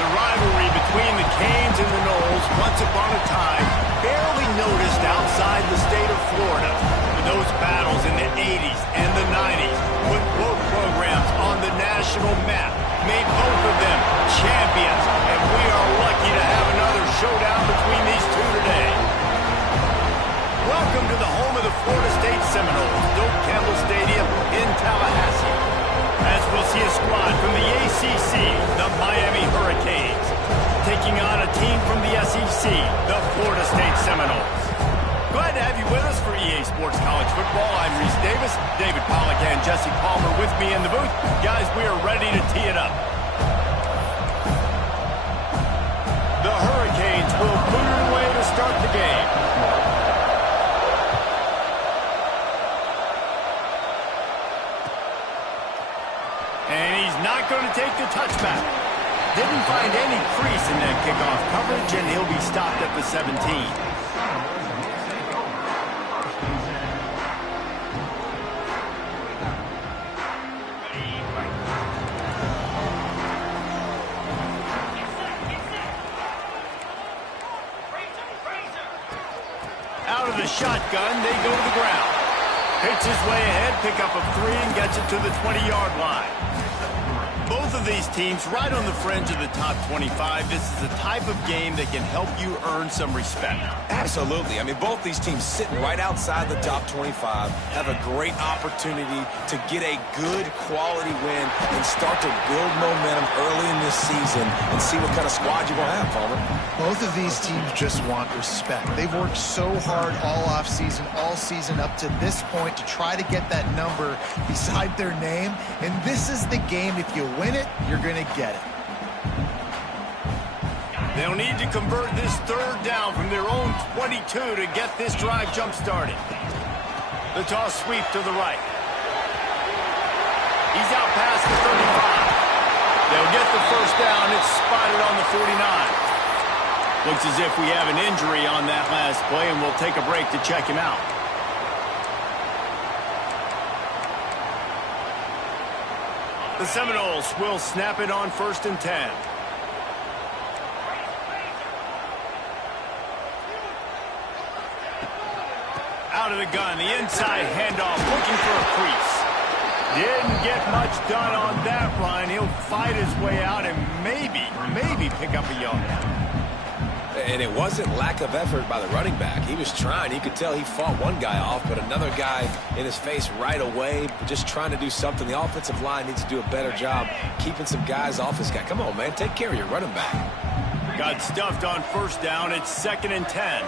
The rivalry between the Canes and the Noles, once upon a time, barely noticed outside the state of Florida. But those battles in the 80s and the 90s put both programs on the national map, made both of them champions, and we are lucky to have another showdown between these two today. Welcome to the home of the Florida State Seminoles, Doak Campbell Stadium in Tallahassee. As we'll see a squad from the ACC, the Miami Hurricanes, taking on a team from the SEC, the Florida State Seminoles. Glad to have you with us for EA Sports College Football. I'm Reese Davis, David Pollack and Jesse Palmer with me in the booth. Guys, we are ready to tee it up. The Hurricanes will boot it away to start the game. And he's not going to take the touchback. Didn't find any crease in that kickoff coverage, and he'll be stopped at the 17. Out of the shotgun, they go to the ground. Hits his way ahead, pick up a 3, and gets it to the 20-yard line. Both of these teams right on the fringe of the top 25. This is the type of game that can help you earn some respect. Absolutely. I mean, both these teams sitting right outside the top 25 have a great opportunity to get a good quality win and start to build momentum early in this season and see what kind of squad you're going to have, Palmer. Both of these teams just want respect. They've worked so hard all offseason, all season up to this point to try to get that number beside their name. And this is the game. If you win it, you're going to get it. They'll need to convert this third down from their own 22 to get this drive jump-started. The toss sweep to the right. He's out past the 35. They'll get the first down. It's spotted on the 49. Looks as if we have an injury on that last play, and we'll take a break to check him out. The Seminoles will snap it on 1st and 10. Out of the gun, the inside handoff, looking for a crease. Didn't get much done on that run. He'll fight his way out and maybe pick up a yard. And it wasn't lack of effort by the running back. He was trying. You could tell he fought one guy off, but another guy in his face right away, just trying to do something. The offensive line needs to do a better job keeping some guys off this guy. Come on, man. Take care of your running back. Got stuffed on 1st down. It's 2nd and 10.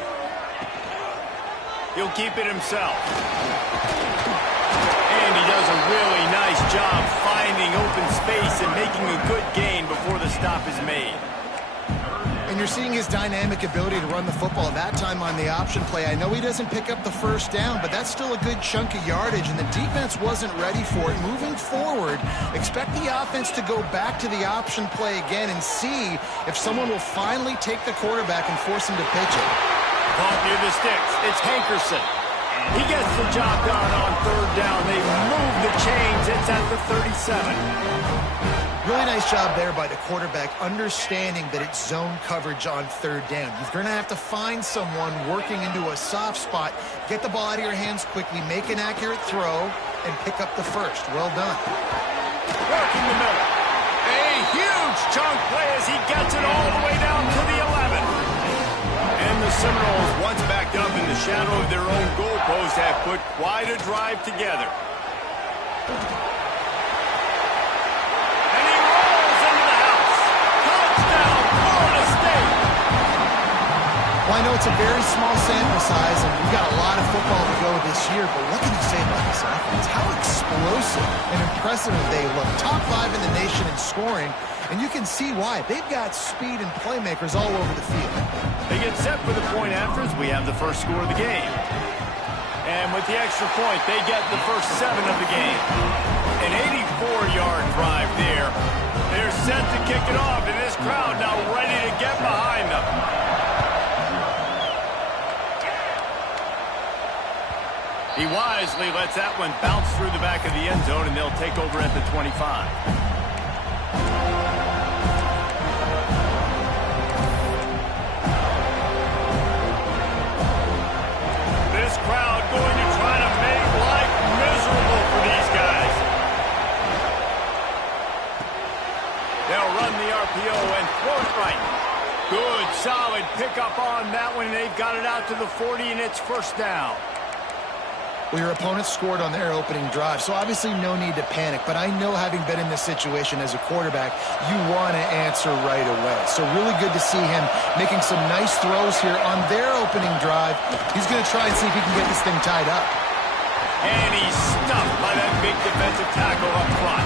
He'll keep it himself. And he does a really nice job finding open space and making a good gain before the stop is made. And you're seeing his dynamic ability to run the football. That time on the option play, I know he doesn't pick up the first down, but that's still a good chunk of yardage, and the defense wasn't ready for it. Moving forward, expect the offense to go back to the option play again and see if someone will finally take the quarterback and force him to pitch it. Ball near the sticks. It's Hankerson. He gets the job done on 3rd down. They move the chains. It's at the 37. Really nice job there by the quarterback, understanding that it's zone coverage on 3rd down. You're going to have to find someone working into a soft spot, get the ball out of your hands quickly, make an accurate throw, and pick up the first. Well done. Working the middle. A huge chunk play as he gets it all the way down to the 11. And the Seminoles, once backed up in the shadow of their own goalpost, have put quite a drive together. Well, I know it's a very small sample size, and we've got a lot of football to go this year, but what can you say about this offense? How explosive and impressive they look. Top 5 in the nation in scoring, and you can see why. They've got speed and playmakers all over the field. They get set for the point after as we have the first score of the game. And with the extra point, they get the first 7 of the game. An 84-yard drive there. They're set to kick it off, and this crowd now ready to get behind them. He wisely lets that one bounce through the back of the end zone, and they'll take over at the 25. They'll run the RPO and throw it right. Good, solid pickup on that one. They've got it out to the 40, and it's first down. Well, your opponent scored on their opening drive, so obviously no need to panic. But I know, having been in this situation as a quarterback, you want to answer right away. So really good to see him making some nice throws here on their opening drive. He's going to try and see if he can get this thing tied up. And he's stuffed by that big defensive tackle up front.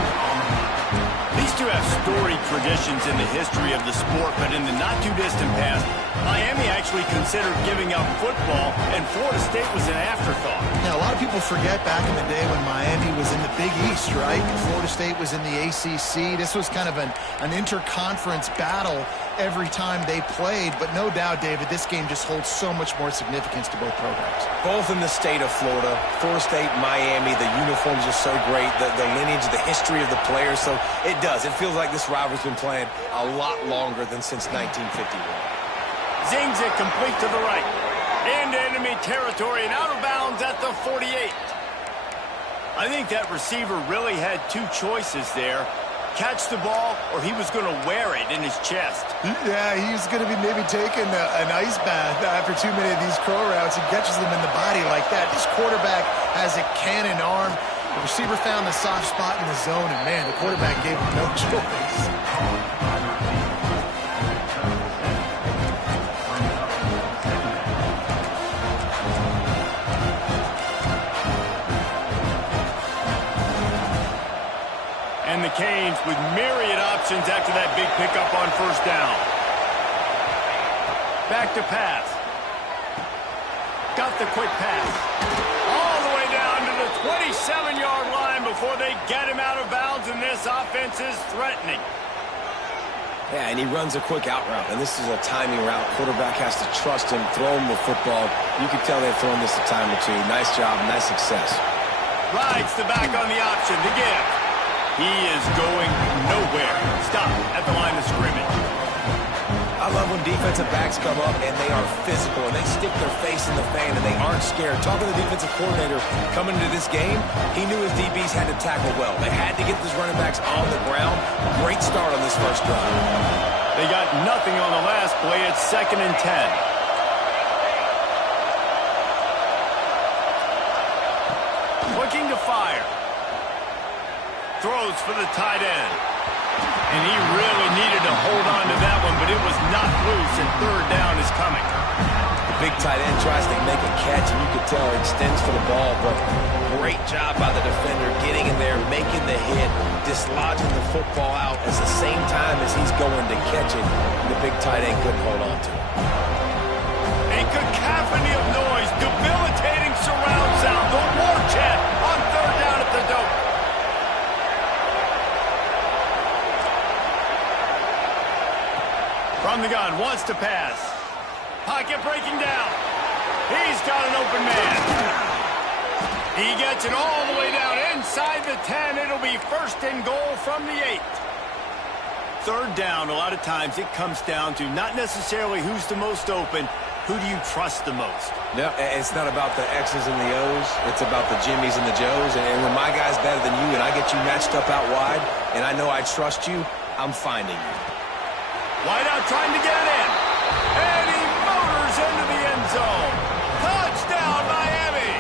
These two have storied traditions in the history of the sport, but in the not-too-distant past, Miami actually considered giving up football, and Florida State was an afterthought. Now, a lot of people forget back in the day when Miami was in the Big East, right? Florida State was in the ACC. This was kind of an interconference battle every time they played, but no doubt, David, this game just holds so much more significance to both programs. Both in the state of Florida. Florida State, Miami, the uniforms are so great, the lineage, the history of the players, so it does. It feels like this rivalry's been playing a lot longer than since 1951. Zings it complete to the right. Into enemy territory and out of bounds at the 48. I think that receiver really had two choices there. Catch the ball, or he was going to wear it in his chest. Yeah, he's going to be maybe taking an ice bath after too many of these crow routes. He catches them in the body like that. This quarterback has a cannon arm. The receiver found the soft spot in the zone, and man, the quarterback gave him no choice. And the Canes with myriad options after that big pickup on first down. Back to pass. Got the quick pass. All the way down to the 27-yard line before they get him out of bounds, and this offense is threatening. Yeah, and he runs a quick out route, and this is a timing route. Quarterback has to trust him, throw him the football. You can tell they've thrown this a time or two. Nice job, nice success. Rides the back on the option to give. He is going nowhere. Stop at the line of scrimmage. I love when defensive backs come up and they are physical and they stick their face in the fan and they aren't scared. Talking to the defensive coordinator coming into this game, he knew his DBs had to tackle well. They had to get these running backs on the ground. Great start on this first drive. They got nothing on the last play. It's 2nd and 10. Looking to fire. Throws for the tight end. And he really needed to hold on to that one, but it was not loose, and third down is coming. The big tight end tries to make a catch, and you could tell he extends for the ball, but great job by the defender getting in there, making the hit, dislodging the football out at the same time as he's going to catch it, and the big tight end couldn't hold on to it. A cacophony of noise, debilitating surround sound, the war chant on third down at the dope. From the gun, wants to pass. Pocket breaking down. He's got an open man. He gets it all the way down inside the 10. It'll be 1st and goal from the 8. Third down, a lot of times it comes down to not necessarily who's the most open, who do you trust the most? No, it's not about the X's and the O's. It's about the Jimmies and the Joes. And when my guy's better than you and I get you matched up out wide and I know I trust you, I'm finding you. Wideout trying to get it in. And he motors into the end zone. Touchdown, Miami!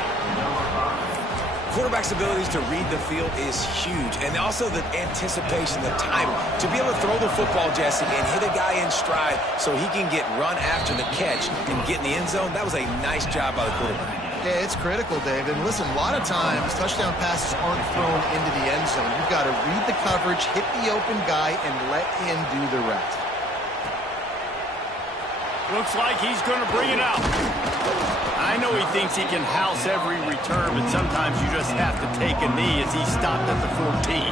Quarterback's abilities to read the field is huge. And also the anticipation, the time. To be able to throw the football, Jesse, and hit a guy in stride so he can get run after the catch and get in the end zone, that was a nice job by the quarterback. Yeah, it's critical, David. Listen, a lot of times touchdown passes aren't thrown into the end zone. You've got to read the coverage, hit the open guy, and let him do the rest. Looks like he's going to bring it out. I know he thinks he can house every return, but sometimes you just have to take a knee as he stopped at the 14.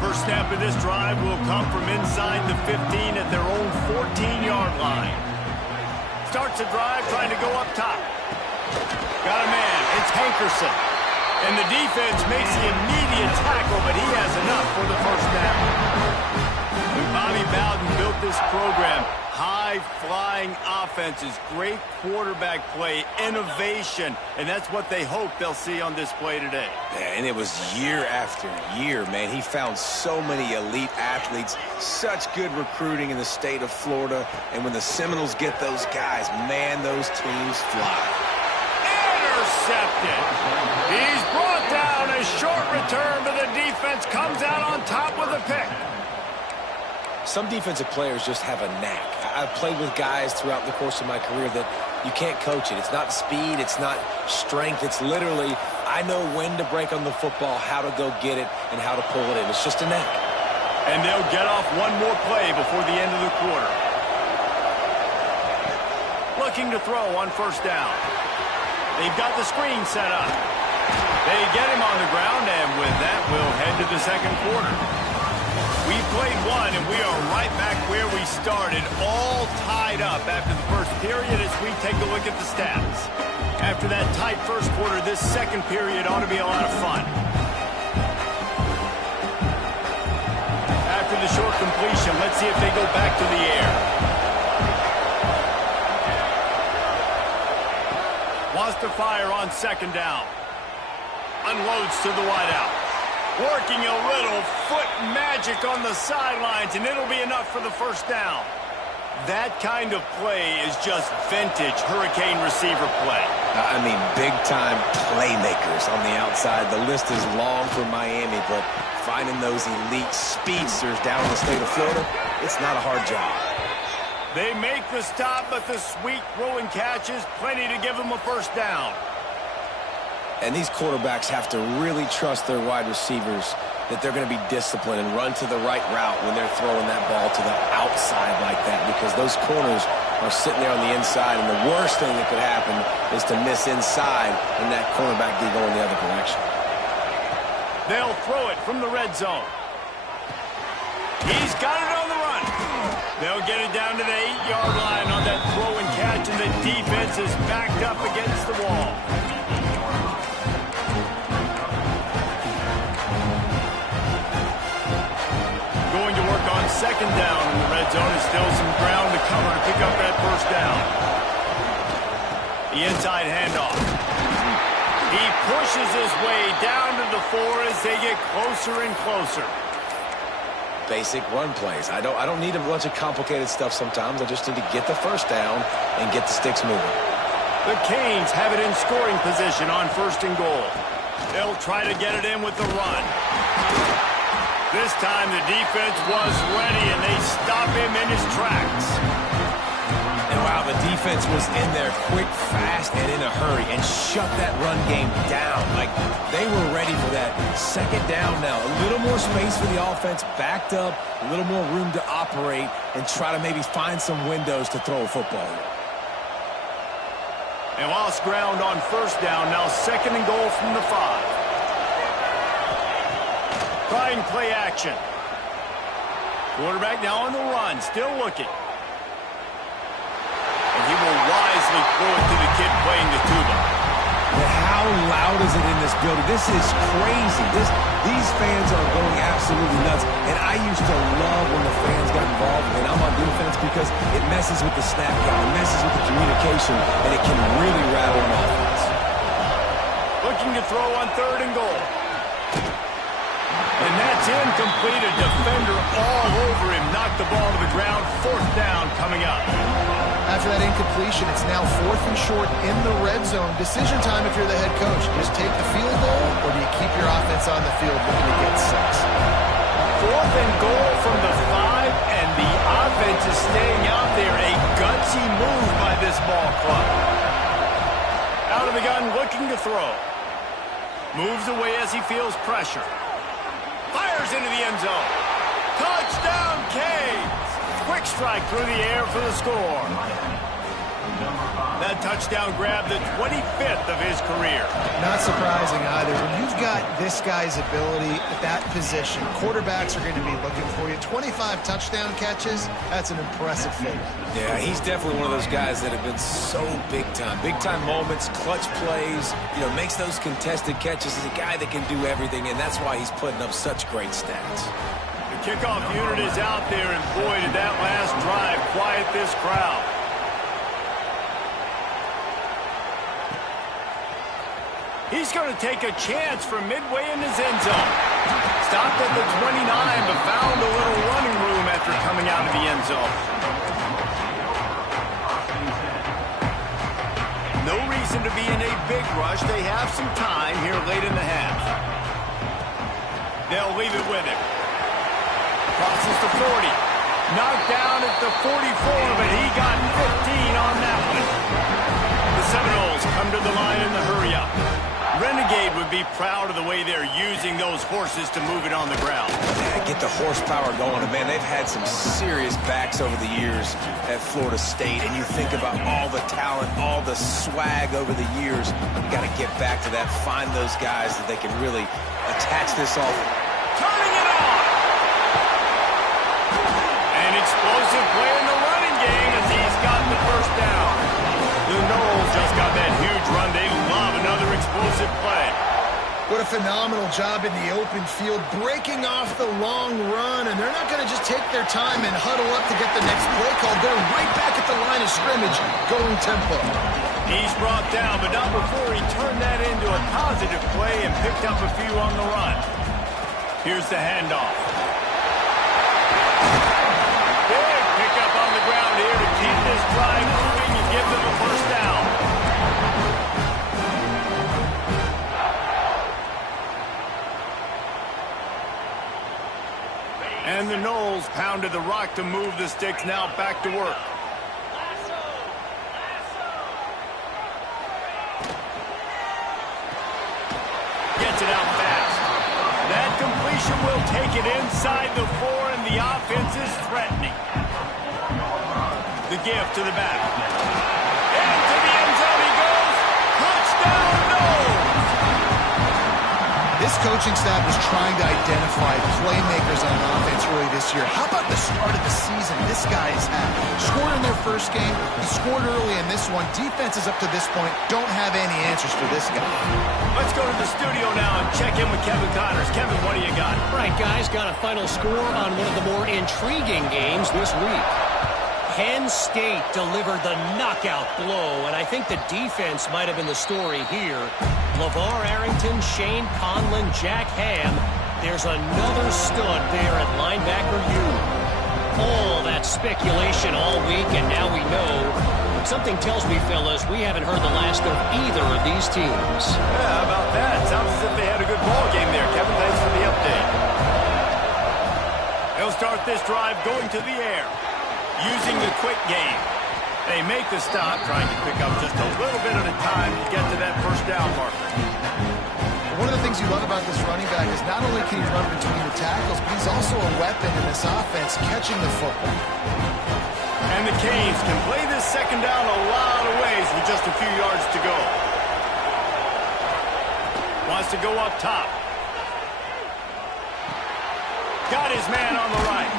First snap of this drive will come from inside the 15 at their own 14-yard line. Starts a drive trying to go up top. Got a man. It's Hankerson. And the defense makes the immediate tackle, but he has enough for the first down. Bobby Bowden built this program. High fly unifying offenses, great quarterback play, innovation, and that's what they hope they'll see on display today. Yeah, and it was year after year, man. He found so many elite athletes, such good recruiting in the state of Florida, and when the Seminoles get those guys, man, those teams fly. Intercepted. He's brought down. A short return, but the defense comes out on top with a pick. Some defensive players just have a knack. I've played with guys throughout the course of my career that you can't coach it. It's not speed, it's not strength. It's literally, I know when to break on the football, how to go get it, and how to pull it in. It's just a knack. And they'll get off one more play before the end of the quarter. Looking to throw on first down. They've got the screen set up. They get him on the ground, and with that, we'll head to the second quarter. We played one, and we are right back where we started, all tied up after the first period as we take a look at the stats. After that tight first quarter, this second period ought to be a lot of fun. After the short completion, let's see if they go back to the air. Wants to fire on second down. Unloads to the wideout. Working a little foot magic on the sidelines, and it'll be enough for the first down. That kind of play is just vintage Hurricane receiver play. I mean, big-time playmakers on the outside. The list is long for Miami, but finding those elite speedsters down in the state of Florida, it's not a hard job. They make the stop, but the sweet throwing catches, plenty to give them a first down. And these quarterbacks have to really trust their wide receivers that they're going to be disciplined and run to the right route when they're throwing that ball to the outside like that, because those corners are sitting there on the inside, and the worst thing that could happen is to miss inside and that cornerback be going the other direction. They'll throw it from the red zone. He's got it on the run. They'll get it down to the 8-yard line on that throw and catch, and the defense is backed up against the wall. Going to work on second down in the red zone, and still some ground to cover to pick up that first down. The inside handoff. He pushes his way down to the 4 as they get closer and closer. Basic run plays. I don't need a bunch of complicated stuff sometimes. I just need to get the first down and get the sticks moving. The Canes have it in scoring position on first and goal. They'll try to get it in with the run. This time the defense was ready, and they stop him in his tracks. And wow, the defense was in there quick, fast, and in a hurry, and shut that run game down. Like, they were ready for that second down now. A little more space for the offense, backed up, a little more room to operate, and try to maybe find some windows to throw a football in. They lost ground on first down, now second and goal from the 5. Trying play action. Quarterback now on the run, still looking. And he will wisely throw it to the kid playing the tuba. But how loud is it in this building? This is crazy. These fans are going absolutely nuts. And I used to love when the fans got involved, and I'm on defense, because it messes with the snap count, it messes with the communication, and it can really rattle an offense. Looking to throw on third and goal. And that's incomplete. A defender all over him. Knocked the ball to the ground. Fourth down coming up. After that incompletion, it's now 4th and short in the red zone. Decision time if you're the head coach. Just take the field goal, or do you keep your offense on the field looking to get 6? 4th and goal from the 5, and the offense is staying out there. A gutsy move by this ball club. Out of the gun, looking to throw. Moves away as he feels pressure. Fires into the end zone. Touchdown, Canes! Quick strike through the air for the score. That touchdown grabbed the 25th of his career. Not surprising either. When you've got this guy's ability at that position, quarterbacks are going to be looking for you. 25 touchdown catches, that's an impressive figure. Yeah, he's definitely one of those guys that have been so big time. Big time moments, clutch plays, makes those contested catches. He's a guy that can do everything, and that's why he's putting up such great stats. The kickoff unit is out there, and boy, did that last drive quiet this crowd. He's going to take a chance from midway in his end zone. Stopped at the 29, but found a little running room after coming out of the end zone. No reason to be in a big rush. They have some time here late in the half. They'll leave it with him. Crosses the 40. Knocked down at the 44, but he got 15 on that one. The Seminoles come to the line in the hurry-up. Renegade would be proud of the way they're using those horses to move it on the ground. Yeah, get the horsepower going. And, man, they've had some serious backs over the years at Florida State. And you think about all the talent, all the swag over the years. You got to get back to that. Find those guys that they can really attach this off. Turning it on! An explosive play in the running game as he's got the first down. The Noles just got that huge run. They love another explosive play. What a phenomenal job in the open field, breaking off the long run, and they're not going to just take their time and huddle up to get the next play call. They're right back at the line of scrimmage, going tempo. He's brought down, but not before he turned that into a positive play and picked up a few on the run. Here's the handoff. Big pickup on the ground here to keep this drive moving and give them a first down. And the Noles pounded the rock to move the sticks. Now back to work. Gets it out fast. That completion will take it inside the 4, and the offense is threatening. The give to the back. Into the end zone he goes. Touchdown, Noles! This coaching staff was trying to identify playmakers on offense early this year. How about the start of the season this guy's had? Scored in their first game. He scored early in this one. Defenses up to this point don't have any answers for this guy. Let's go to the studio now and check in with Kevin Connors. Kevin, what do you got? All right, guys, got a final score on one of the more intriguing games this week. Penn State delivered the knockout blow, and I think the defense might have been the story here. LeVar Arrington, Shane Conlon, Jack Ham. There's another stud there at linebacker U. All that speculation all week, and now we know. Something tells me, fellas, we haven't heard the last of either of these teams. Yeah, how about that? Sounds as if they had a good ball game there. Kevin, thanks for the update. They'll start this drive going to the air, using the quick game. They make the stop, trying to pick up just a little bit at a time to get to that first down marker. One of the things you love about this running back is not only can he run between the tackles, but he's also a weapon in this offense, catching the football. And the Canes can play this second down a lot of ways with just a few yards to go. Wants to go up top. Got his man on the right.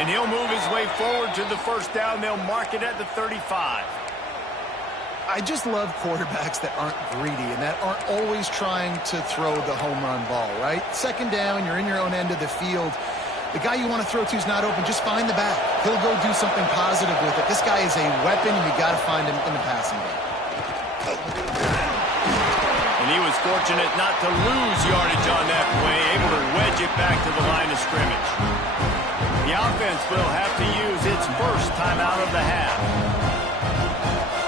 And he'll move his way forward to the first down. They'll mark it at the 35. I just love quarterbacks that aren't greedy and that aren't always trying to throw the home run ball, right? Second down, you're in your own end of the field. The guy you want to throw to is not open. Just find the back. He'll go do something positive with it. This guy is a weapon, and you got to find him in the passing game. And he was fortunate not to lose yardage on that play, able to wedge it back to the line of scrimmage. The offense will have to use its first time out of the half.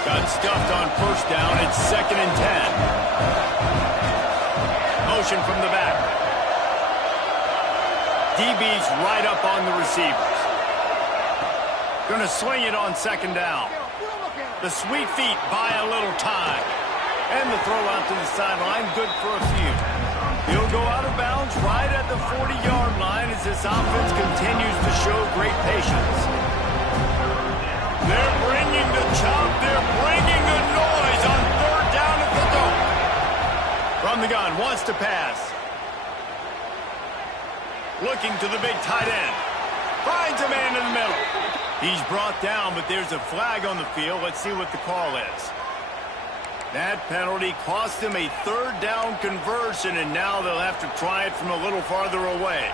Got stuffed on first down. It's 2nd and 10. Motion from the back. DB's right up on the receivers. Going to swing it on 2nd down. The sweet feet buy a little time. And the throw out to the sideline, good for a few. He'll go out of bounds right at the 40-yard line as this offense continues to show great patience. They're bringing the chop. They're bringing the noise on 3rd down at the goal. From the gun, wants to pass. Looking to the big tight end. Finds a man in the middle. He's brought down, but there's a flag on the field. Let's see what the call is. That penalty cost them a 3rd down conversion, and now they'll have to try it from a little farther away.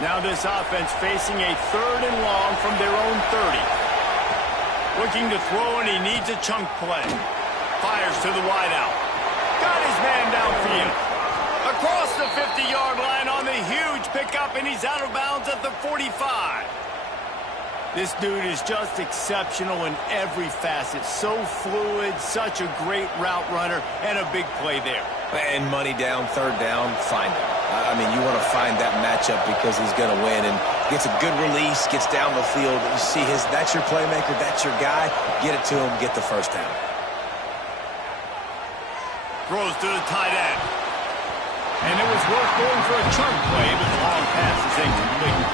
Now this offense facing a 3rd and long from their own 30. Looking to throw, and he needs a chunk play. Fires to the wideout. Got his man downfield. Across the 50-yard line on the huge pickup, and he's out of bounds at the 45. This dude is just exceptional in every facet. So fluid, such a great route runner, and a big play there. And money down, 3rd down, find him. I mean, you want to find that matchup because he's going to win, and gets a good release, gets down the field. You see that's your playmaker, that's your guy. Get it to him, get the 1st down. Throws to the tight end. And it was worth going for a chunk play, but the long pass is incomplete.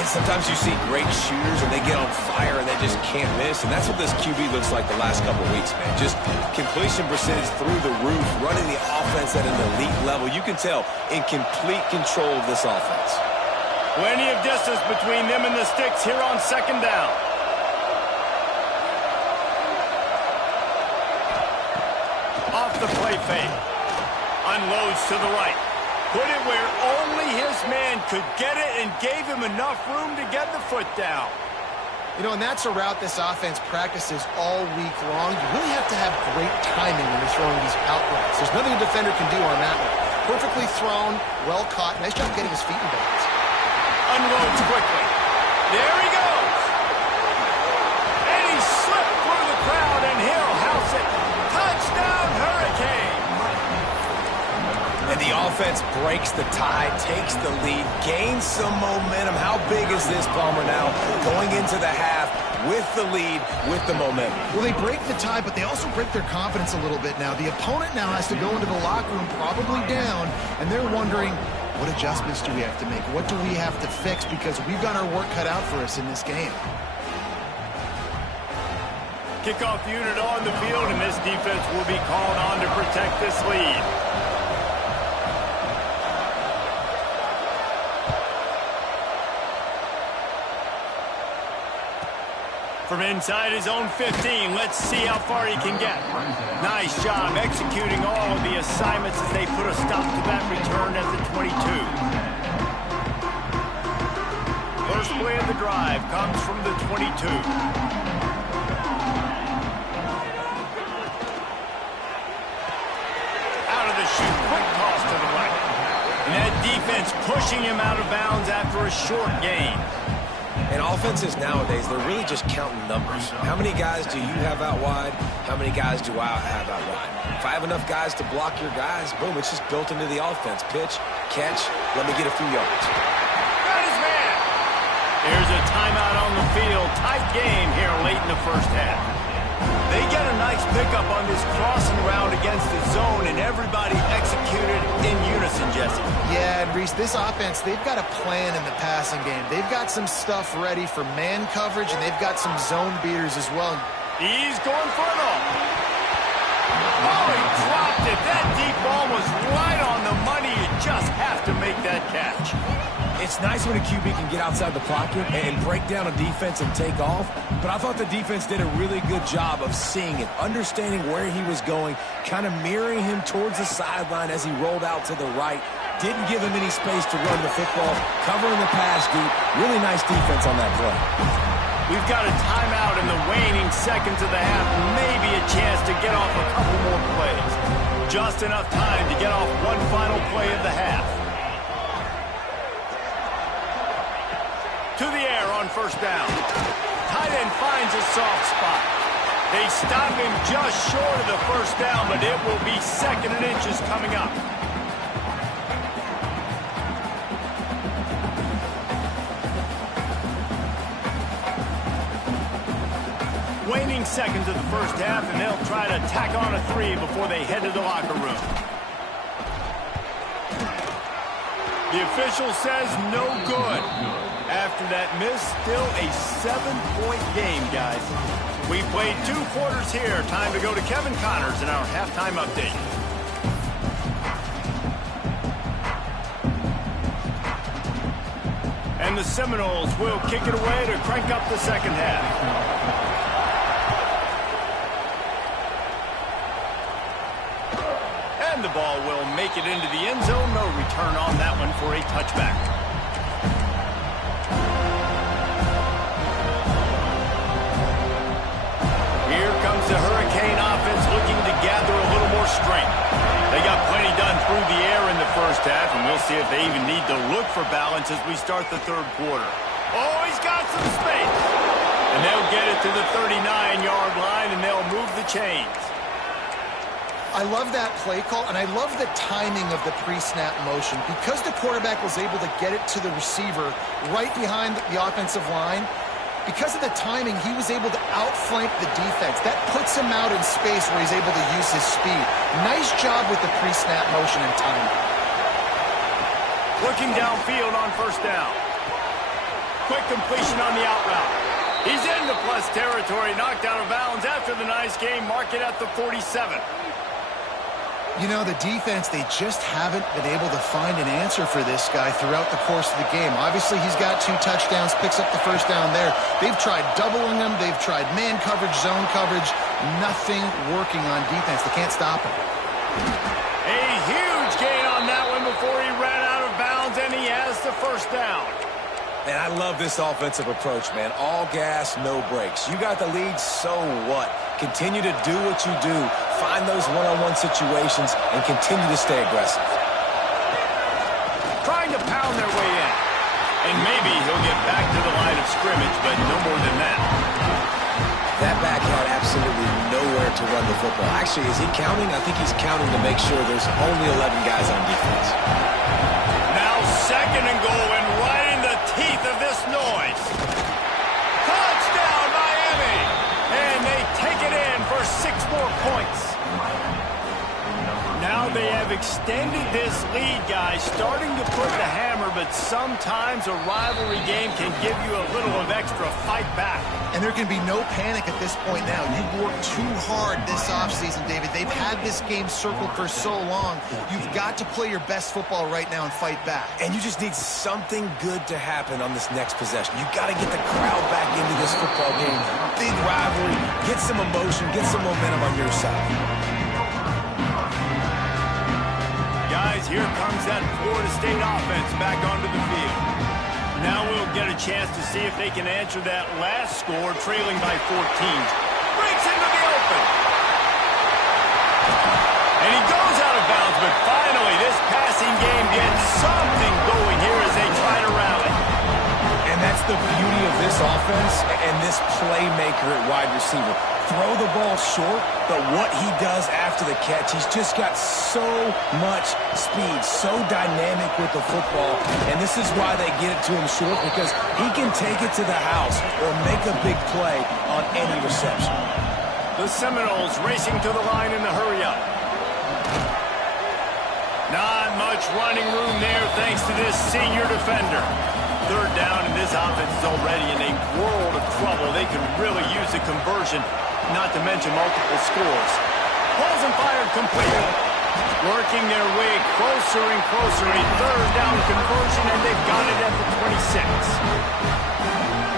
And sometimes you see great shooters, and they get on fire, and they just can't miss. And that's what this QB looks like the last couple of weeks, man. Just completion percentage through the roof, running the offense at an elite level. You can tell in complete control of this offense. Plenty of distance between them and the sticks here on 2nd down. Off the play fake. Unloads to the right. Put it where only his man could get it and gave him enough room to get the foot down. You know, and that's a route this offense practices all week long. You really have to have great timing when you're throwing these out routes. There's nothing a defender can do on that one. Perfectly thrown, well caught. Nice job getting his feet in bounds. Unloads quickly. There he goes. And he slipped through the crowd, and he'll house it. Touchdown, Hurricane. And the offense breaks the tie, takes the lead, gains some momentum. How big is this, Palmer, now going into the half with the lead, with the momentum? Well, they break the tie, but they also break their confidence a little bit now. The opponent now has to go into the locker room probably down, and they're wondering, what adjustments do we have to make? What do we have to fix? Because we've got our work cut out for us in this game. Kickoff unit on the field, and this defense will be called on to protect this lead. From inside his own 15, let's see how far he can get. Nice job executing all of the assignments as they put a stop to that return at the 22. First play of the drive comes from the 22. Out of the chute, quick toss to the right. And that defense pushing him out of bounds after a short gain. And offenses nowadays, they're really just counting numbers. How many guys do you have out wide? How many guys do I have out wide? If I have enough guys to block your guys, boom, it's just built into the offense. Pitch, catch, let me get a few yards. Got his man. Here's a timeout on the field. Tight game here late in the 1st half. They get a nice pickup on this crossing route against the zone, and everybody executed in unison, Jesse. Yeah, and Reese, this offense, they've got a plan in the passing game. They've got some stuff ready for man coverage, and they've got some zone beaters as well. He's going for it all. Oh, he dropped it. That deep ball was right on the money. You just have to make that catch. It's nice when a QB can get outside the pocket and break down a defense and take off, but I thought the defense did a really good job of seeing it, understanding where he was going, kind of mirroring him towards the sideline as he rolled out to the right. Didn't give him any space to run the football, covering the pass deep. Really nice defense on that play. We've got a timeout in the waning seconds of the half, maybe a chance to get off a couple more plays. Just enough time to get off one final play of the half. To the air on 1st down. Tight end finds a soft spot. They stop him just short of the 1st down, but it will be 2nd and inches coming up. Waning seconds of the 1st half, and they'll try to tack on a 3 before they head to the locker room. The official says no good. After that miss, still a 7-point game, guys. We played 2 quarters here. Time to go to Kevin Connors in our halftime update. And the Seminoles will kick it away to crank up the 2nd half. And the ball will make it into the end zone. No return on that one for a touchback. Hurricane offense looking to gather a little more strength. They got plenty done through the air in the first half, and we'll see if they even need to look for balance as we start the third quarter. Oh, he's got some space. And they'll get it to the 39-yard line, and they'll move the chains. I love that play call, and I love the timing of the pre-snap motion. Because the quarterback was able to get it to the receiver right behind the offensive line, because of the timing, he was able to outflank the defense. That puts him out in space where he's able to use his speed. Nice job with the pre-snap motion and timing. Looking downfield on first down. Quick completion on the out route. He's into plus territory, knocked out of bounds after the nice game. Mark it at the 47. You know, the defense, they just haven't been able to find an answer for this guy throughout the course of the game. Obviously, he's got 2 touchdowns, picks up the first down there. They've tried doubling him. They've tried man coverage, zone coverage. Nothing working on defense. They can't stop him. A huge gain on that one before he ran out of bounds, and he has the first down. And I love this offensive approach, man. All gas, no brakes. You got the lead, so what? Continue to do what you do. Find those one-on-one situations and continue to stay aggressive. Trying to pound their way in. And maybe he'll get back to the line of scrimmage, but no more than that. That back had absolutely nowhere to run the football. Actually, is he counting? I think he's counting to make sure there's only 11 guys on defense. Now second and goal, and right in the teeth of this noise. Touchdown, Miami! And they take it in for 6 more points. Now they have extended this lead, guys, starting to put the hammer, but sometimes a rivalry game can give you a little of extra fight back. And there can be no panic at this point now. You've worked too hard this offseason, David. They've had this game circled for so long. You've got to play your best football right now and fight back. And you just need something good to happen on this next possession. You got to get the crowd back into this football game. Big rivalry. Get some emotion. Get some momentum on your side. Guys, here comes that Florida State offense back onto the field. Now we'll get a chance to see if they can answer that last score, trailing by 14. Breaks into the open. And he goes out of bounds, but finally this passing game gets something going here as they try to rally. And that's the beauty of this offense and this playmaker at wide receiver. Throw the ball short, but what he does after the catch, he's just got so much speed, so dynamic with the football, and this is why they get it to him short, because he can take it to the house or make a big play on any reception. The Seminoles racing to the line in the hurry-up. Not much running room there thanks to this senior defender. Third down, and this offense is already in a world of trouble. They could really use a conversion, not to mention multiple scores. Balls and fired completely. Working their way closer and closer. A third down conversion, and they've got it at the 26.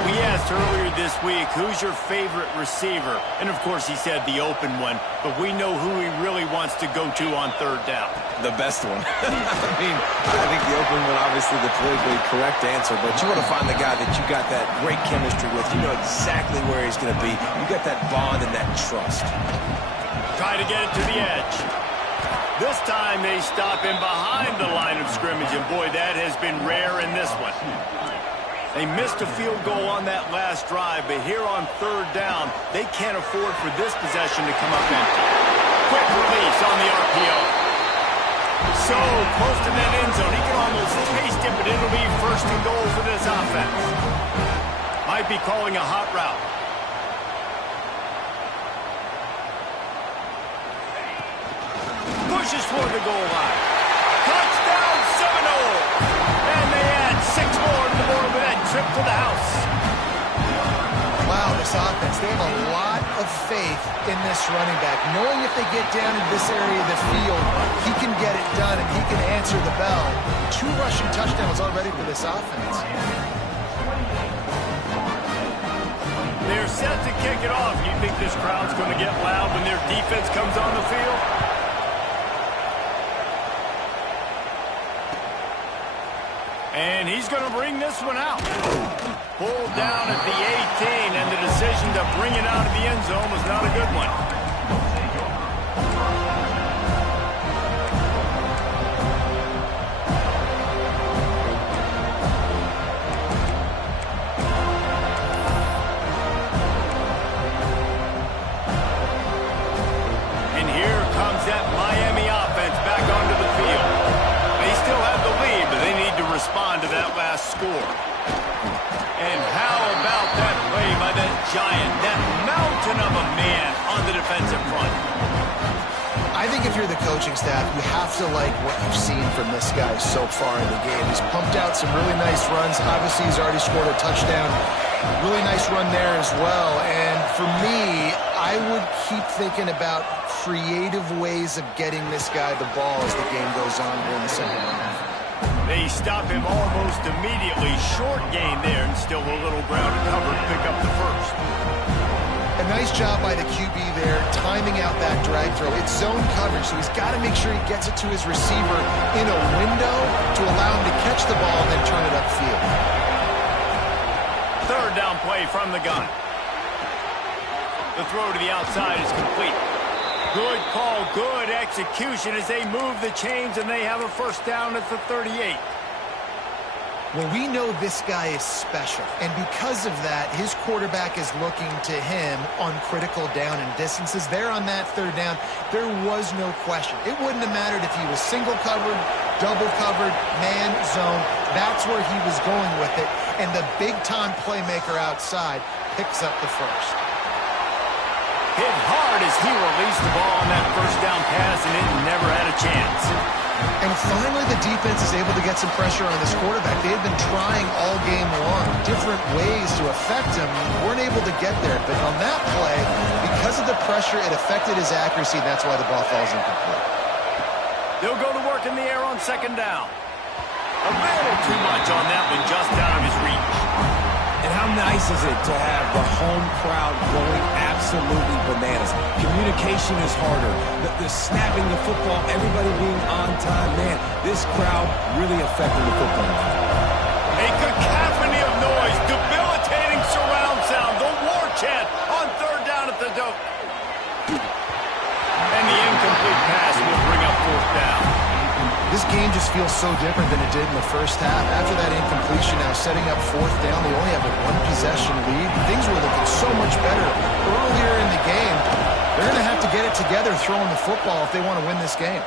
We asked earlier this week, who's your favorite receiver? And of course he said the open one, but we know who he really wants to go to on third down. The best one. I think the open one, obviously the politically correct answer, but you want to find the guy that you got that great chemistry with. You know exactly where he's going to be. You got that bond and that trust. Try to get it to the edge. This time they stop him behind the line of scrimmage, and boy, that has been rare in this one. They missed a field goal on that last drive, but here on third down, they can't afford for this possession to come up empty. Quick release on the RPO. So close to that end zone, he can almost taste it, but it'll be first and goal for this offense. Might be calling a hot route. Pushes toward the goal line. Touchdown Seminoles! And they add 6 more to the board with that trip to the house. Wow, this offense, they have a lot of faith in this running back. Knowing if they get down in this area of the field, he can get it done and he can answer the bell. 2 rushing touchdowns already for this offense. They're set to kick it off. You think this crowd's going to get loud when their defense comes on the field? And he's going to bring this one out. Pulled down at the 18, and the decision to bring it out of the end zone was not a good one. That Miami offense back onto the field. They still have the lead, but they need to respond to that last score. And how about that play by that giant, that mountain of a man on the defensive front? I think if you're the coaching staff, you have to like what you've seen from this guy so far in the game. He's pumped out some really nice runs. Obviously, he's already scored a touchdown. Really nice run there as well. And for me, I would keep thinking about creative ways of getting this guy the ball as the game goes on here in the second half. They stop him almost immediately. Short gain there, and still a little ground to cover to pick up the first. A nice job by the QB there, timing out that drag throw. It's zone coverage, so he's got to make sure he gets it to his receiver in a window to allow him to catch the ball and then turn it upfield. Third down play from the gun. The throw to the outside is complete. Good call, good execution as they move the chains, and they have a first down at the 38. Well, we know this guy is special, and because of that, his quarterback is looking to him on critical down and distances. There on that third down, there was no question. It wouldn't have mattered if he was single covered, double covered, man, zone. That's where he was going with it, and the big-time playmaker outside picks up the first. Hit hard as he released the ball on that first down pass, and it never had a chance. And finally, the defense is able to get some pressure on this quarterback. They had been trying all game long, different ways to affect him. Weren't able to get there. But on that play, because of the pressure, it affected his accuracy, and that's why the ball falls incomplete. They'll go to work in the air on second down. A little too much on that one, just out of his reach. And how nice is it to have the home crowd going absolutely bananas? Communication is harder. The snapping the football, everybody being on time. Man, this crowd really affected the football. A cacophony of noise, debilitating surround sound, the war chant on third down at the dope. And the incomplete pass will bring up fourth down. This game just feels so different than it did in the first half. After that incompletion, now setting up fourth down, they only have a one-possession lead. Things were looking so much better earlier in the game. They're going to have to get it together throwing the football if they want to win this game.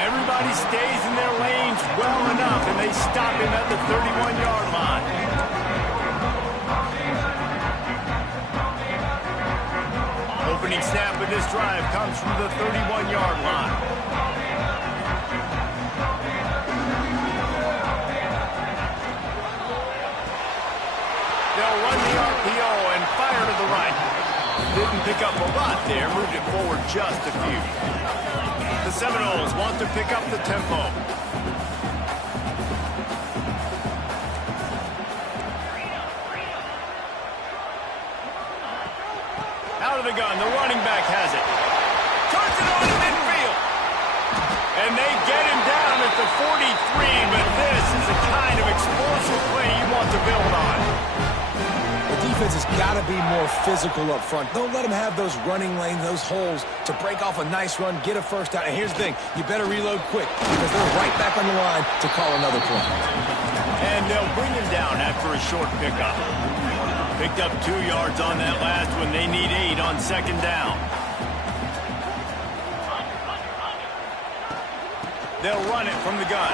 Everybody stays in their lanes well enough, and they stop him at the 31-yard line. Opening snap of this drive comes from the 31-yard line. They'll run the RPO and fire to the right. Didn't pick up a lot there, moved it forward just a few. The Seminoles want to pick up the tempo. Out of the gun, the running back has it. Turns it on to midfield. And they get him down at the 43, but this is the kind of explosive play you want to build on. The defense has got to be more physical up front. Don't let them have those running lanes, those holes to break off a nice run, get a first down. And here's the thing, you better reload quick because they're right back on the line to call another play. And they'll bring him down after a short pickup. Picked up 2 yards on that last one. They need 8 on second down. They'll run it from the gun.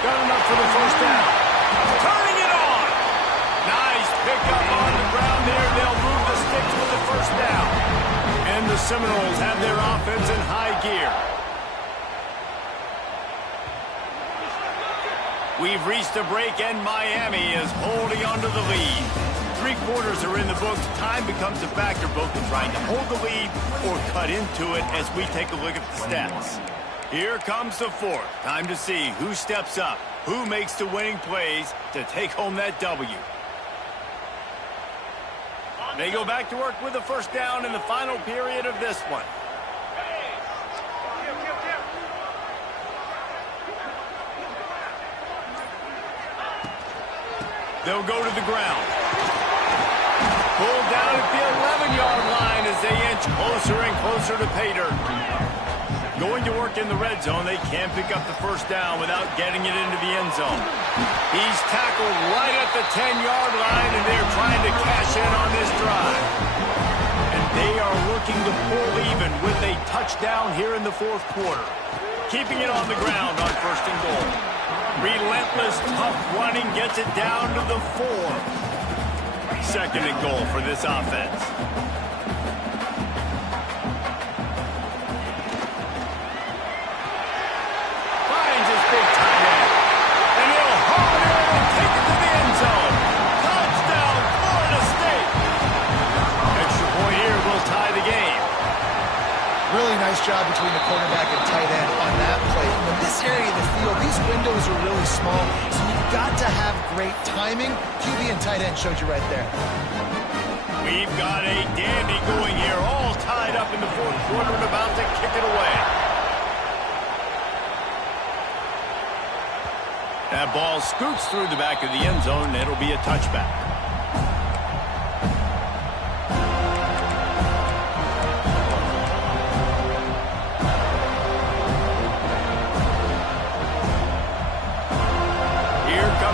Got enough for the first down. Turning it on. Nice pickup on the ground there. They'll move the sticks with the first down. And the Seminoles have their offense in high gear. We've reached a break, and Miami is holding onto the lead. 3 quarters are in the books. Time becomes a factor both in trying to hold the lead or cut into it as we take a look at the stats. Here comes the fourth. Time to see who steps up, who makes the winning plays to take home that W. They go back to work with the first down in the final period of this one. They'll go to the ground. Pulled down at the 11-yard line as they inch closer and closer to pay dirt. Going to work in the red zone, they can't pick up the first down without getting it into the end zone. He's tackled right at the 10-yard line, and they're trying to cash in on this drive. And they are looking to pull even with a touchdown here in the fourth quarter. Keeping it on the ground on first and goal. Relentless, tough running gets it down to the 4. Second and goal for this offense. Finds his big tight end. And he'll haul it in and take it to the end zone. Touchdown, Florida State. Extra point here will tie the game. Really nice job between the quarterback and tight end on that play. In this area of the field, these windows are really small, so you've got to have great timing. QB and tight end showed you right there. We've got a dandy going here, all tied up in the fourth quarter and about to kick it away. That ball scoots through the back of the end zone, and it'll be a touchback.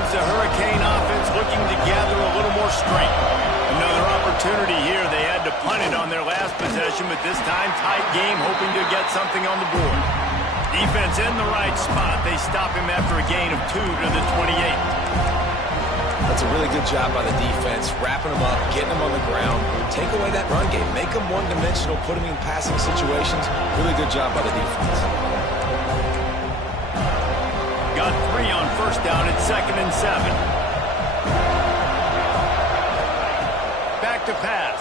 The Hurricane offense looking to gather a little more strength. Another opportunity here. They had to punt it on their last possession, but this time tight game, hoping to get something on the board. Defense in the right spot. They stop him after a gain of 2 to the 28. That's a really good job by the defense, wrapping them up, getting them on the ground. Take away that run game. Make them one-dimensional, put them in passing situations. Really good job by the defense. Got 3 on first down at 2nd and 7. Back to pass.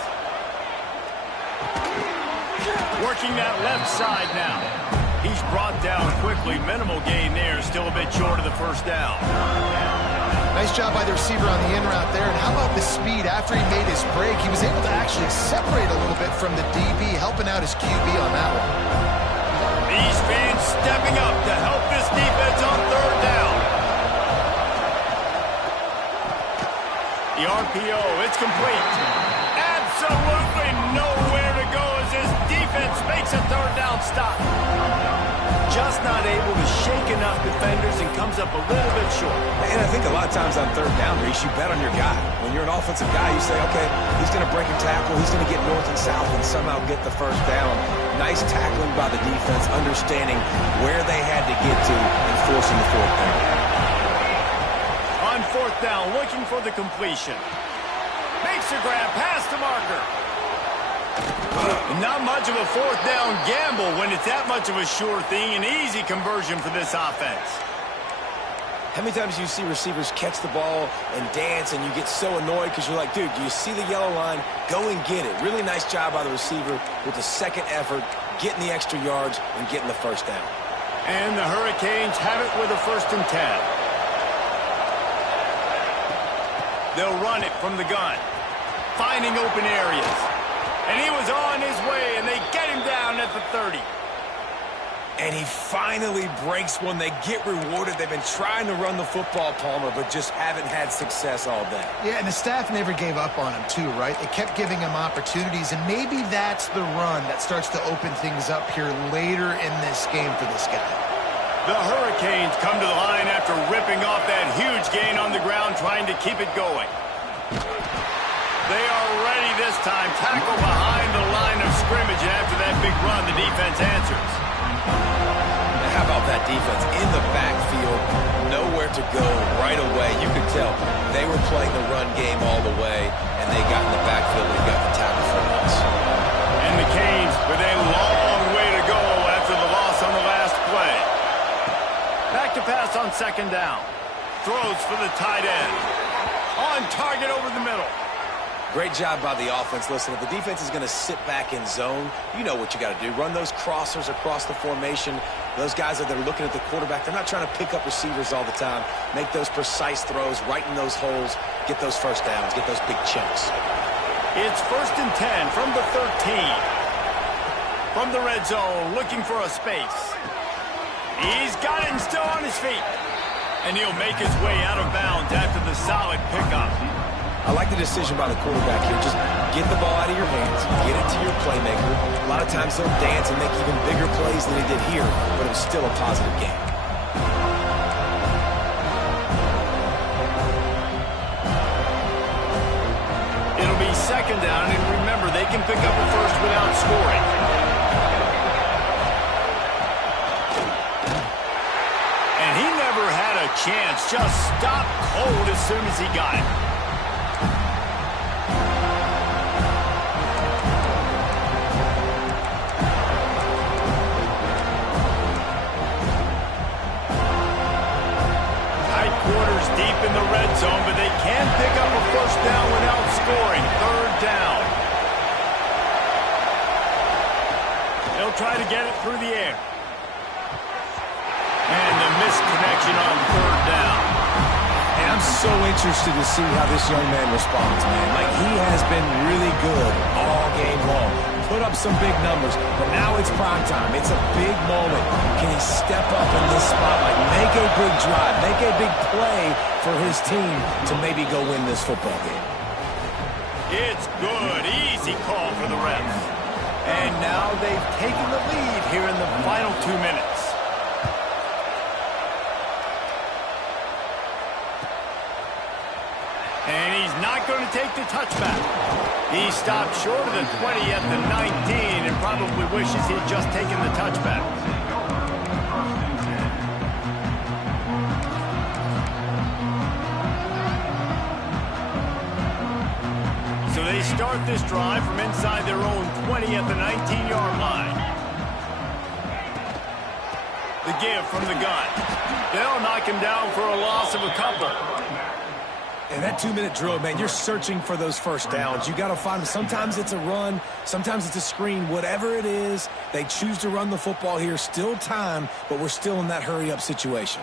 Working that left side now. He's brought down quickly. Minimal gain there. Still a bit short of the first down. Nice job by the receiver on the in route there. And how about the speed? After he made his break, he was able to actually separate a little bit from the DB, helping out his QB on that one. These fans stepping up to help this defense on third down. The RPO, it's complete. Absolutely nowhere to go as this defense makes a third down stop. Just not able to shake enough defenders and comes up a little bit short. And I think a lot of times on third down, Reese, you bet on your guy. When you're an offensive guy, you say, okay, he's going to break a tackle, he's going to get north and south and somehow get the first down. Nice tackling by the defense, understanding where they had to get to and forcing the fourth down. On fourth down, looking for the completion. Makes a grab past the marker. Not much of a fourth down gamble when it's that much of a sure thing. An easy conversion for this offense. How many times do you see receivers catch the ball and dance and you get so annoyed because you're like, dude, do you see the yellow line? Go and get it. Really nice job by the receiver with the second effort, getting the extra yards and getting the first down. And the Hurricanes have it with a 1st and 10. They'll run it from the gun, finding open areas. And he was on his way, and they get him down at the 30. And he finally breaks one. They get rewarded. They've been trying to run the football, Palmer, but just haven't had success all day. Yeah, and the staff never gave up on him, too, right? They kept giving him opportunities, and maybe that's the run that starts to open things up here later in this game for this guy. The Hurricanes come to the line after ripping off that huge gain on the ground, trying to keep it going. They are ready this time. Tackle behind the line of scrimmage, and after that big run, the defense answers. Now, how about that defense in the backfield? Nowhere to go right away. You could tell they were playing the run game all the way, and they got in the backfield and got the tackle for loss. And the Canes with a long way to go after the loss on the last play. Back to pass on 2nd down. Throws for the tight end. On target over the middle. Great job by the offense. Listen, if the defense is going to sit back in zone, you know what you got to do. Run those crossers across the formation. Those guys that are looking at the quarterback, they're not trying to pick up receivers all the time. Make those precise throws, right in those holes, get those first downs, get those big chunks. It's 1st and 10 from the 13. From the red zone, looking for a space. He's got it and still on his feet. And he'll make his way out of bounds after the solid pickup. I like the decision by the quarterback here. Just get the ball out of your hands, get it to your playmaker. A lot of times he'll dance and make even bigger plays than he did here, but it was still a positive game. It'll be second down, and remember, they can pick up a first without scoring. And he never had a chance, just stopped cold as soon as he got it. Deep in the red zone, but they can pick up a first down without scoring. Third down. They'll try to get it through the air. And the missed connection on third down. And I'm so interested to see how this young man responds, man. Like, he has been really good all game long. Put up some big numbers, but now it's prime time. It's a big moment. Can he step up in this spot, like make a big drive, make a big play for his team to maybe go win this football game? It's good. Easy call for the refs. And now they've taken the lead here in the final 2 minutes. And he's not going to take the touchback. He stopped short of the 20 at the 19 and probably wishes he'd just taken the touchback. So they start this drive from inside their own 20 at the 19-yard line. The give from the gun. They'll knock him down for a loss of a couple. And that 2-minute drill, man, you're searching for those first downs. You got to find them. Sometimes it's a run. Sometimes it's a screen. Whatever it is, they choose to run the football here. Still time, but we're still in that hurry-up situation.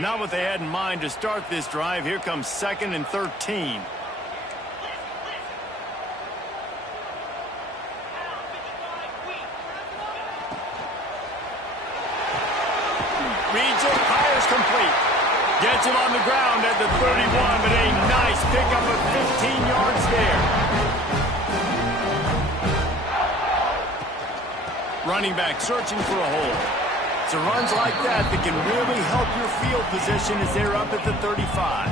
Not what they had in mind to start this drive. Here comes 2nd and 13. Reads it, fires complete. Gets him on the ground at the 31, but a nice pickup of 15 yards there. Running back searching for a hole. It's runs like that that can really help your field position as they're up at the 35.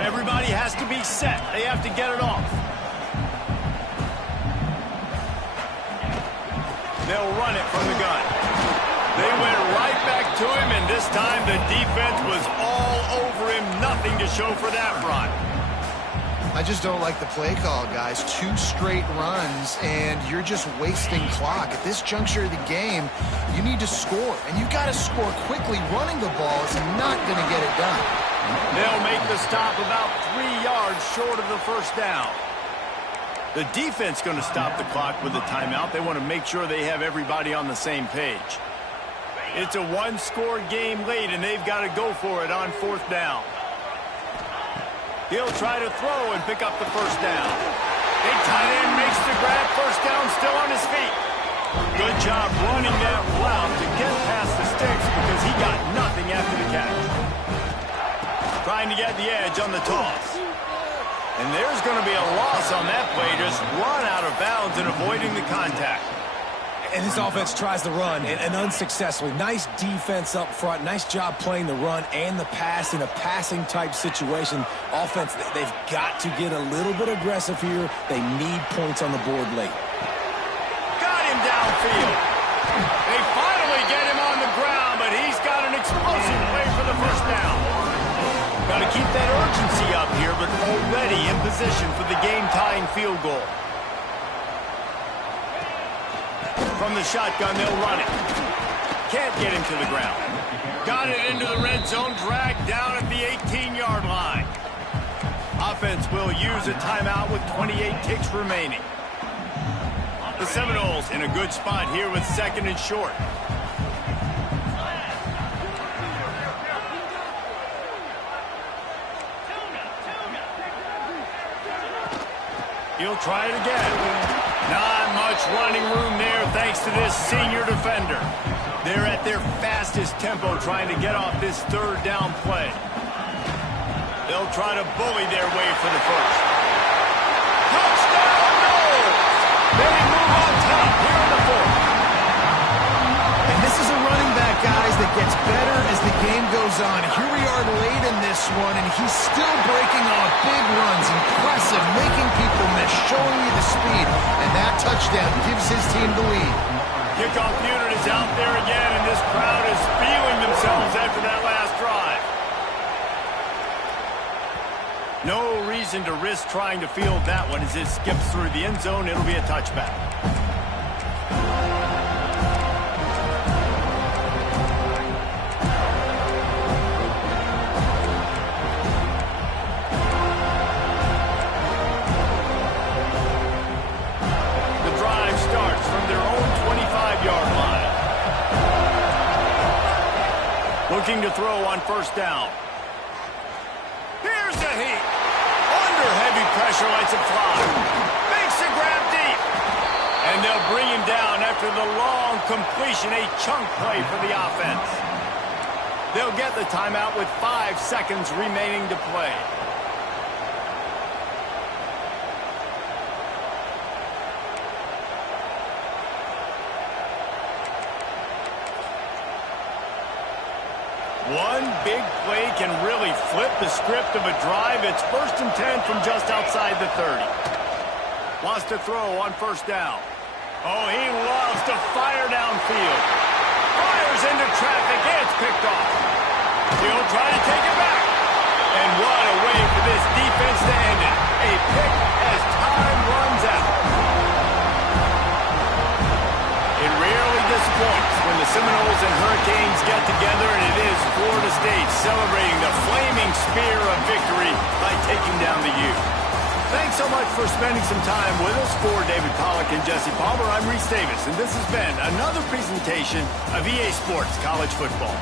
Everybody has to be set. They have to get it off. They'll run it from the gun. They went right back to him, and this time the defense was all over him. Nothing to show for that run. I just don't like the play call, guys. 2 straight runs, and you're just wasting clock. At this juncture of the game, you need to score, and you got to score quickly. Running the ball is not going to get it done. They'll make the stop about 3 yards short of the first down. The defense going to stop the clock with a timeout. They want to make sure they have everybody on the same page. It's a one-score game late, and they've got to go for it on 4th down. He'll try to throw and pick up the first down. Big tight end makes the grab. First down, still on his feet. Good job running that route to get past the sticks because he got nothing after the catch. Trying to get the edge on the toss. And there's going to be a loss on that play. Just run out of bounds and avoiding the contact. And this offense tries to run, and unsuccessfully. Nice defense up front. Nice job playing the run and the pass in a passing-type situation. Offense, they've got to get a little bit aggressive here. They need points on the board late. Got him downfield. They finally get him on the ground, but he's got an explosive play for the first down. Got to keep that urgency up here, but already in position for the game-tying field goal. From the shotgun, they'll run it. Can't get him to the ground. Got it into the red zone, dragged down at the 18-yard line. Offense will use a timeout with 28 ticks remaining. The Seminoles in a good spot here with 2nd and short. He'll try it again. Not much running room there thanks to this senior defender. They're at their fastest tempo trying to get off this 3rd down play. They'll try to bully their way for the first. Touchdown, no! They move on top here in the fourth. And this is a running back, guys, that gets better as the game goes on. Here we are late in this one, and he's still breaking off big runs. Impressive, making people miss, showing you the speed. And that touchdown gives his team the lead. Kickoff unit is out there again, and this crowd is feeling themselves after that last drive. No reason to risk trying to field that one as it skips through the end zone. It'll be a touchback. Looking to throw on first down. Here's the heat. Under heavy pressure, lets it fly. Makes the grab deep. And they'll bring him down after the long completion, a chunk play for the offense. They'll get the timeout with 5 seconds remaining to play. One big play can really flip the script of a drive. It's 1st and 10 from just outside the 30. Wants to throw on first down. Oh, he loves to fire downfield. Fires into traffic. It's picked off. He'll try to take it back. And what a way for this defense to end it. A pick as time runs out. It rarely disappoints when the Seminoles and Hurricanes get together, and it is Florida State celebrating the flaming spear of victory by taking down the U. Thanks so much for spending some time with us. For David Pollack and Jesse Palmer, I'm Reese Davis, and this has been another presentation of EA Sports College Football.